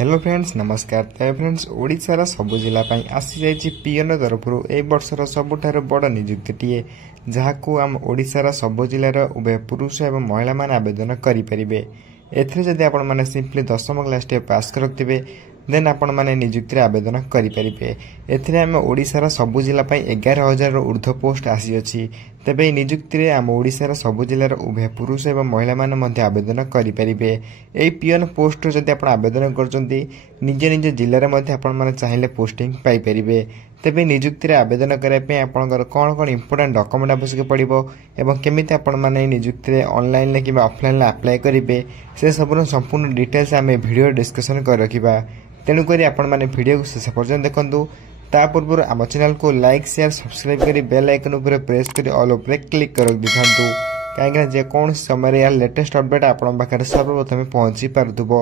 Hello friends नमस्कार। तबे friends ओडिशार सबु जिला आसी जाइए पीएन तरफ ए वर्षर सबुठार बड़ नियुक्तिटीए जहां आम ओडिशार सबु जिलार उभय पुरुष एवं महिला माने आवेदन करेंगे। एथरे जदि आपण माने सिंपली 10वीं क्लास पास करथिबे देन आपण माने नियुक्ति आवेदन करेंगे। एथरे आम ओडिशार सबु जिला 11,000 ऊर्ध्व पोस्ट आसी अछि। तेबे नियुक्ति आम ओडिशार सबु जिलार उभय पुरुष एवं महिला माने मध्य आवेदन करेंगे। एई पीएन पोस्ट जदि आपण आवेदन करजंती निज निज जिल्लार मध्य आपण माने चाहिले पोस्टिंग पाई परिबे। तेबे नियुक्ति आवेदन करने आपंकर कौन कौन इंपोर्टेंट डॉक्यूमेंट आवश्यक पड़ो एवं केमिति आपण माने नियुक्ति ऑनलाइन कि ऑफलाइन अप्लाई करेंगे से सब संपूर्ण डिटेल्स आम वीडियो डिस्कशन कर रखा। तेणुक आपण मैंने वीडियो को शेष पर्यटन देखूँ। ता पूर्व आम चैनल को लाइक शेयर सब्सक्राइब कर बेल आइकन उपर प्रेस कर ऑल उपर क्लिक कर दिखातु कहीं जेकोसी समय यार लेटेस्ट अपडेट आपण पाखे सर्वप्रथम पहुंची पार्थुब।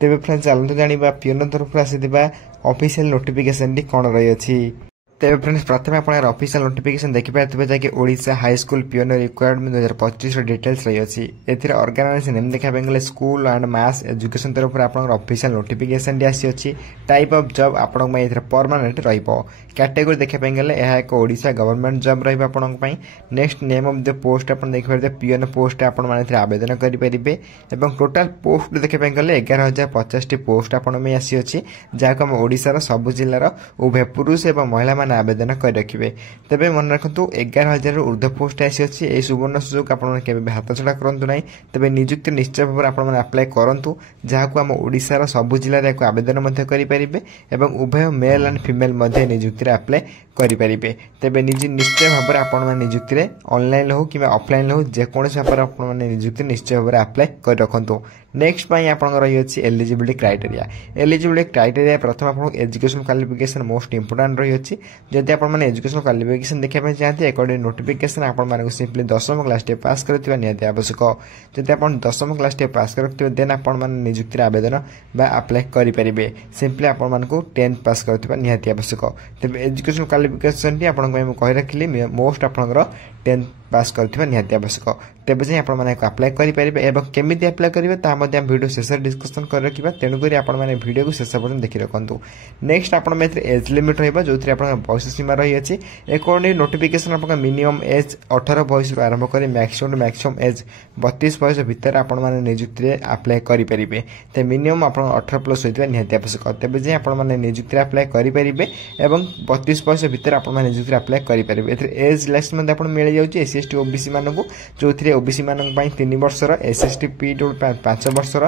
तेबे फ्रेंड्स चलते जाना पीएन तरफ आसीथिबा ऑफिशियल नोटिफिकेशन कौन रही। तेबे फ्रेंड्स प्रथम आप ऑफिशियल नोटिफिकेशन देखिपारे जैसे Odisha high school PN requirement 2025 details रही अछि। एथिरे ऑर्गेनाइजेशन नेम देखा गले स्कूल एंड मास एजुकेशन तरफ आपन ऑफिशियल नोटिफिकेशन आसी अछि। टाइप ऑफ जॉब आपन में एथिरे परमानेंट रहिबो। कैटेगरी देखा गले यह एक ओडिशा गवर्नमेंट जॉब रहिबो आपन पई। Next name of the post आपन देखिपारे पीएन पोस्ट आपन माने एथिरे आवेदन करि परिबे एवं टोटल पोस्ट देखा गले 11,050 टी पोस्ट आपन में आसी अछि जाको हम ओडिशा सब जिल्लार उभय पुरुष एवं महिला आवेदन कर रखिए। तेबे मन रखु 11,000 ऊर्ध्व पोस्ट आसी अच्छी। यह सुवर्ण सुजोग आपे हाथ छड़ा करूँ ना। तेज नियुक्ति निश्चय भाव में आप्लाय करूँ जहाँ आम ओडिशार सबु जिले आवेदन करेंगे और उभय मेल एंड फीमेल नियुक्ति आप्लाय करेंगे। तेज निश्चय भाव में नियुक्ति ऑनलाइन हो कि ऑफलाइन हो जेकोसी भाव में नियुक्ति निश्चय भाव में आप्लाय कर रखु। नेक्स्ट आप रही एलिजिबिलिटी क्राइटेरिया। एलिजिबिलिटी क्राइटेरिया प्रथम आप एजुकेशन क्वालिफिकेशन मोस्ट इंपोर्टेंट रही। जदि आप एजुकेशन क्वालिफिकेशन देखा चाहते अकॉर्डिंग नोटिफिकेशन आपको सिंपली 10वीं क्लास पास करथिबा निहाती आवश्यक। जदि आप 10वीं क्लास पास करथिबे देन आपण माने नियुक्ति आवेदन बा अप्लाई करि परिबे। सिंपली आपण मानकु 10th पास करथिबा निहाती आवश्यक। तबे एजुकेशन क्वालिफिकेशन टी आपण को कहि रखिली मोस्ट आपनकर 10th पास करथिबा निहाती आवश्यक। तेबे जे आपण माने अप्लाई करि परिबे एवं केमिति अप्लाई करिवे ता मध्ये हम वीडियो शेष डिस्कशन कर रखिबा। तेनु करी आपण माने वीडियो को शेष पर्यंत देखि रखंतु। नेक्स्ट आपण में एज लिमिट रहबा जोथि आपण बयस सीमा रही अछि। अकॉर्डिंग नोटिफिकेशन आपण मिनिमम एज 18 बयस आरंभ करी मैक्सिमम एज 32 बयस भीतर आपण माने नियुक्ति अप्लाई करि परिबे। ते मिनिमम आपण 18 प्लस होइतबा निहाती आवश्यक। तेबे जे आपण माने नियुक्ति अप्लाई करि परिबे एवं 32 बयस भीतर आपण माने नियुक्ति अप्लाई करि परिबे। एथि एज रिलैक्स मध्ये आपण मिल जाउची एससी एसटी ओबीसी मानकु जोथि ओबीसी मानक पई 3 वर्षर एससी एसटी पीडब्ल्यू 5 वर्षर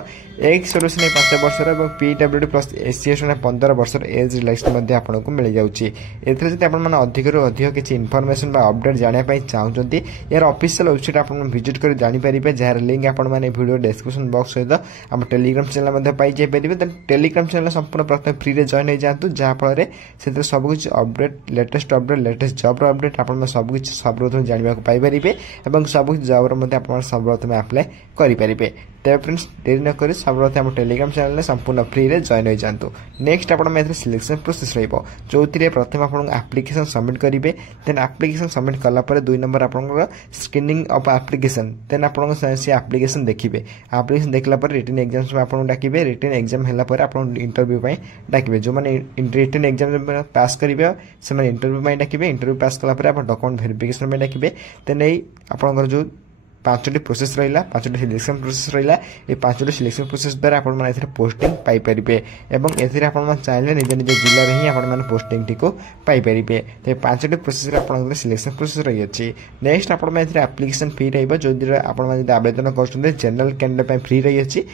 एक्स सर्विस 5 वर्षर और पीडब्ल्यूडी प्लस एससी एसटी 15 वर्षर एज रिलैक्स मध्ये आपको मिल जाउची। एथरे जदि आपण माने अधिक रु अधिक किछि इन्फॉर्मेशन बा अपडेट जानिया पई चाहुचंती यार ऑफिशियल वेबसाइट आपण विजिट कर जानि परिबे जार लिंक आपण माने वीडियो डिस्क्रिप्शन बॉक्स सहित हम टेलीग्राम चैनल मध्ये पाई जाय परिबे। देन टेलीग्राम चैनल संपूर्ण प्रथम फ्री रे जॉइन हो जातु जहाँ फल से सब कुछ अपडेट लेटेस्ट जॉब अपडेट आपण सब कुछ सर्वप्रथम जानिबा को पाई परिबे एवं सब कुछ जॉब मध्ये आपण सर्वप्रथम अप्लाई करि परिबे। तेरे फ्रेंड्स देरी न करी सर्वप्रथम टेलीग्राम चैनल में संपूर्ण फ्री रे जॉइन हो जातु। नेक्स्ट आपण में सिलेक्शन प्रोसेस रहिबो जोथि प्रथम आपण एप्लिकेशन सबमिट करिवे। देन एप्लिकेशन सबमिट कला पर 2 नंबर आपण स्क्रीनिंग ऑफ एप्लिकेशन देन आपण से एप्लिकेशन देखिबे। एप्लिकेशन देखला पर रिटन एग्जाम्स में आपण डाकिबे। रिटन एग्जाम हला पर आपण इंटरव्यू पई डाकिबे। जो माने रिटन एग्जाम पास करिवे से माने इंटरव्यू पई डाकिबे। इंटरव्यू पास कला पर आपण डॉक्यूमेंट वेरिफिकेशन में डाकिबे। देन एई आपण जो 5टी प्रोसेस रहिला 5टी सिलेक्शन प्रोसेस रहिला ए 5टी सिलेक्शन प्रोसेस द्वारा आपण माने एथरे पोस्टिंग पाई परिबे एवं एथरे आपण माने चाहिले निज निज जिल्ला रे ही आपण माने पोस्टिंग टिको पाई परिबे। ते 5टी प्रोसेस रे आपण सिलेक्शन प्रोसेस रही अछि। नेक्स्ट आपण माने एथरे एप्लिकेशन फी रहइबो जो दिरा आपण माने आवेदन करछुंदे जनरल कैंडिडेट पई फ्री रही अछि।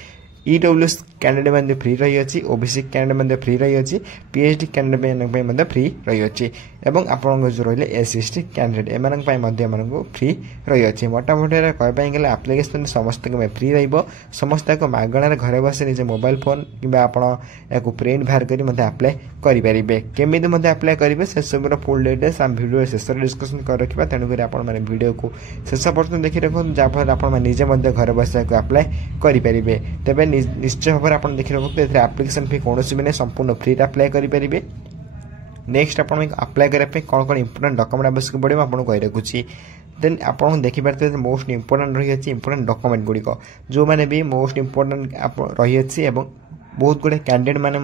ईडब्ल्यूएस कैंडिडेट मध्ये फ्री रही अछि। ओबीसी कैंडिडेट मध्ये फ्री रही अछि। पीएचडी कैंडिडेट मध्ये फ्री रही अछि एवं आपण जो रहिले एससी एसटी कैंडिडेट एमान पई मध्ये मानको फ्री रही अछि। मोटामोटी रे कह पई गेले एप्लिकेशन समस्त को फ्री रहिबो। समस्त को मागणा रे घरे बसे निजे मोबाइल फोन किबा आपण एको प्रिंट बाहर करी मध्ये अप्लाई करि परिबे। केमिति मध्ये अप्लाई करिवे से सब रो फुल डिटेल्स हम वीडियो शेष डिस्कशन कर रखिबा। तेनु करी आपण माने वीडियो को शेष पर्यंत देखि रखो जा फल आपण माने निजे मध्ये घरे बसे को अप्लाई करि परिबे। तबे निश्चय भाव में आप देखिए रखते एप्लिकेशन फी कौन भी नहीं संपूर्ण फ्री अप्लाई करेंगे। नेक्स्ट आप अप्लाई करने कौन कौन इंपोर्टेंट डॉक्यूमेंट आवश्यक पड़े आपको कही रखुच्छी। देन आपन देखिपारे मोस्ट इंपोर्टेंट रही इंपोर्टेंट डॉक्यूमेंट गुड़िक जो मैंने भी मोस्ट इंपोर्टेंट रही बहुत गुड़े कैंडिडेट मैंने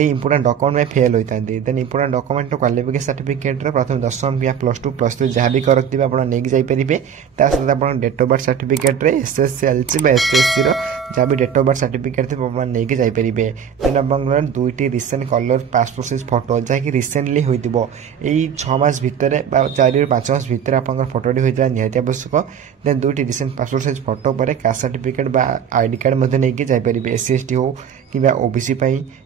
इंपोर्टेंट डॉक्यूमेंट में फेल होता है। Then important document qualification certificate प्रथम 10वीं या +2 +3 जहाँ भी करते आप नहीं जापरेंगे। सहित आप date of birth certificate SSC LC SSC जहाँ भी डेट ऑफ बर्थ सर्टिफिकेट थी नहीं जापरेंगे। देन आप 2टी recent colour passport size photo जहाँकि रिसेंटली होता 6 मास भितर 4 ରୁ 5 मास भितर आप फोटोटी होता निहाती आवश्यक। देन 2टी रिसेंट पासपोर्ट साइज फोटो पर कास्ट सर्टिफिकेट बा आईडी कार्ड नहीं जापरेंगे। SC ST हो कि OBC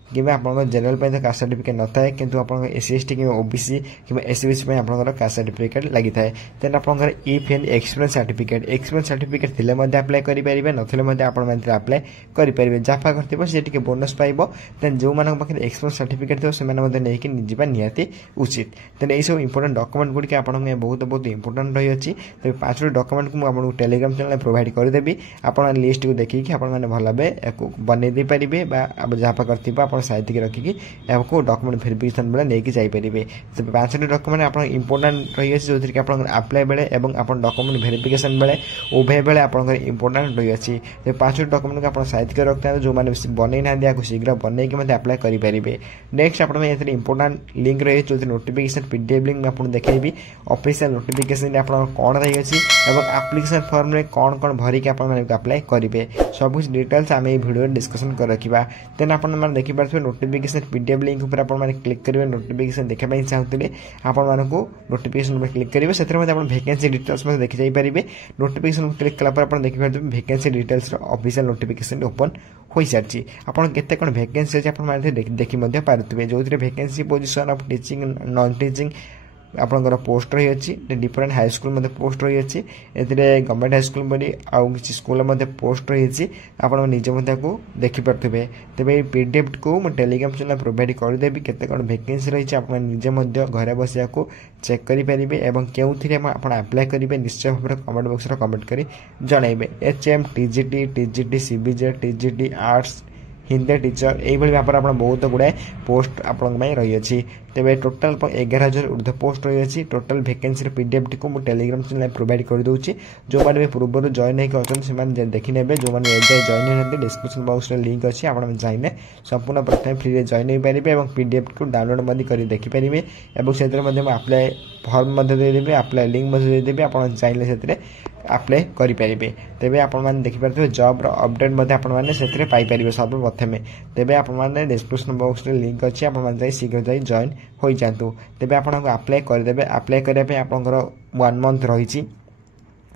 कि आप जनरल तो कास्ट सर्टिफिकेट न थाए कि आप SC ST कि OBC कि SC आप कास्ट सर्टिफिकेट लगी था। देन आप एक्सपीरियंस सर्टिफिकेट थे अप्लाई करेंगे नथिले अप्लाई करेंगे। जहाँ करते सी टे बोनस पाइब। देन जो मान पाखे एक्सपीरियंस सर्टिफिकेट थो से नहीं निहाती उचित। देन यही सब इंपोर्टेंट डॉक्यूमेंट गुड़िक आप बहुत इंपोर्टेंट रही है। तेज 5टी डॉक्यूमेंट को मुझे टेलीग्राम चैनल प्रोवाइड करदेवी। आप लिस्ट को देखिए आप भल भाव बनई पारे जहाँ करते साइड के रखिकी आपको डॉक्यूमेंट वेरिफिकेशन बेले नहीं जापरेंगे। 5टी डॉक्यूमेंट आप इंपोर्टेंट रही है जो कि आप अप्लाई बेले आप डॉक्यूमेंट वेरिफिकेशन बेले उभय बेले आप इंपोर्टेंट रही है। 5टी डॉक्यूमेंट को आप साइड कर रखते हैं जो मैंने बनई ना शीघ्र बनई अप्लाई करेंगे। नेक्स्ट आप इंपोर्टेंट लिंक रही है जो नोटिफिकेशन PDF लिंक आपको देखी ऑफिशियल नोटिफिकेशन आप कौन रही है एप्लिकेशन फॉर्म में कौन कौन भरिक अप्लाई करेंगे सब कुछ डिटेल्स आम ये वीडियो डिस्कशन कर रखा। देन आप देखिए नोटिफिकेशन PDF लिंक पर आप क्लिक करेंगे। नोटिफिकेशन देखा चाहते आपको नोटिफिकेशन पर क्लिक करेंगे से वैकेंसी डिटेल्स देखी जापरेंगे। नोटिफिकेशन क्लिक कलापर देखिए vacancy details official notification open हो सारी आपन केते कोन वैकेंसी अच्छे आप देखी पारे जो vacancy position of teaching non teaching आपंकर पोस्ट रही है। डिफरेंट हाई स्कूल पोस्ट रही है गवर्नमेंट हाई स्कूल बड़ी आउ कि स्कूल पोस्ट रही है आप निजे देखिपे। तेज ये PDF को मुझे टेलीग्राम चैनल प्रोवाइड करदेवी केते कौन वैकेंसी रही है आप निजे घरे बस चेक करेंगे और क्यों आप अप्लाई करेंगे निश्चय भाव में कमेंट बॉक्स में कमेंट कर जनइबे। HM TGT TGT CBJ TGT arts Hindi teacher यही भाव में आप बहुत गुड़ाए पोस्ट आपण रही है। तेज टोटाल 11,000 ऊर्ध्व पोस्ट रही है। टोटाल वैकेंसी PDF टी को मुझे टेलीग्राम चैनल प्रोवाइड कर दूसरी जो मैंने भी पूर्व जॉइन होती देखी ने जो मैंने एजाए जॉइन होती डिस्क्रिप्शन बॉक्स में लिंक अच्छी आप चाहिए संपूर्ण प्रथम फ्री जॉइन हो पारे और PDF को डाउनलोड कर देखिपारे और से अप्लाई फॉर्म देदेवी अप्लाई लिंक देदेवी आप चाहिए से अप्लाई करेंगे। तेज आप देखिपारे जॉब अपडेट आपने पाइपर सर्वप्रथम। तेज आप डिस्क्रिप्शन बॉक्स में लिंक अच्छी आप शीघ्र जाए जॉइन हो जातु। तेज आपको अप्लाई करदे अप्लाई करने आप 1 मंथ रही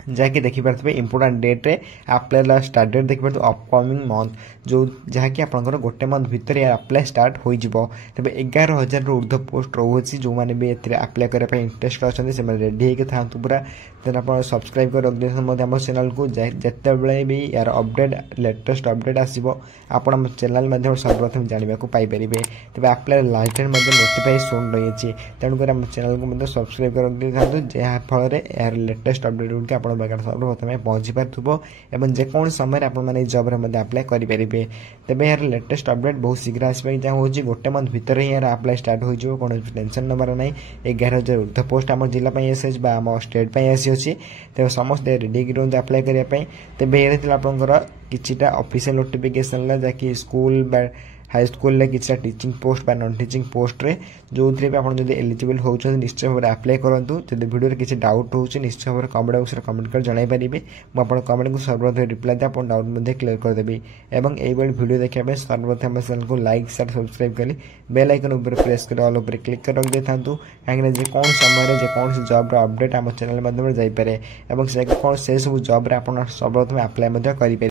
जहाँकि देखिपे इंपोर्टेंट डेट रे अप्लाई स्टार्ट डेट देखिए अपकमिंग मंथ जो जहाँकि आपंकर गोटे मंथ भितर अप्लाई स्टार्ट हो। तेज 11,000 ऊर्ध्व पोस्ट रोचे जो मैंने भी अप्लाई करने इंटरेस्ट अच्छा रेडी होकर था पूरा। देन आप सब्सक्राइब कर रखिए चैनल को जिते बड़े भी यार अपडेट लेटेस्ट अपडेट आसो आप चैनल सर्वप्रथम जानवा पाइपर। तेज apply last date notify shown रही है तेणुक चैनल को सब्सक्राइब कर रखी था जहाँफल यार लेटेस्ट अपडेट गुड़िक आप सर्वप्रथम पहुंची पार्थ्व और जेकोसी समय आप जॉब अप्लाई करेंगे। तेज यार लेटेस्ट अपडेट बहुत शीघ्र आसपा जहाँ हो गोटे मंथ भितर ही यार अप्लाई स्टार्ट हो कौन टेंशन नबार ना। 11,000 ऊर्ध्व पोस्ट आम जिला एसएच आम स्टेट आसी अच्छी तेज समस्ते रेडी रुहतु अप्लाई करने। तेज ये आपंकर किछिटा ऑफिशियल नोटिफिकेशन जहाँकि स्कूल हाई स्कूल किसी टीचिंग पोस्ट बा नॉन टीचिंग पोस्ट रे जो थी आप एलिजिबल होती निश्चय भाव में अप्लाई करूँ। जब वीडियो किसी डाउट हो निश्चय भाव में कमेंट बॉक्स में कमेंट कर जन पारे मुझे कमेंट को सर्वप्रथम रिप्लाई दे आप डाउट क्लियर करदेवी। और यही वीडियो देखा सर्वप्रथम चैनल को लाइक शेयर सब्सक्राइब कर बेल आइकन ऊपर प्रेस कर ऑल ऊपर क्लिक कर रख था कहीं जेको समय जेकोसी जॉब अपडेट आम चैनल जापे और से सब जॉब सर्वप्रथम अप्लाई करेंगे।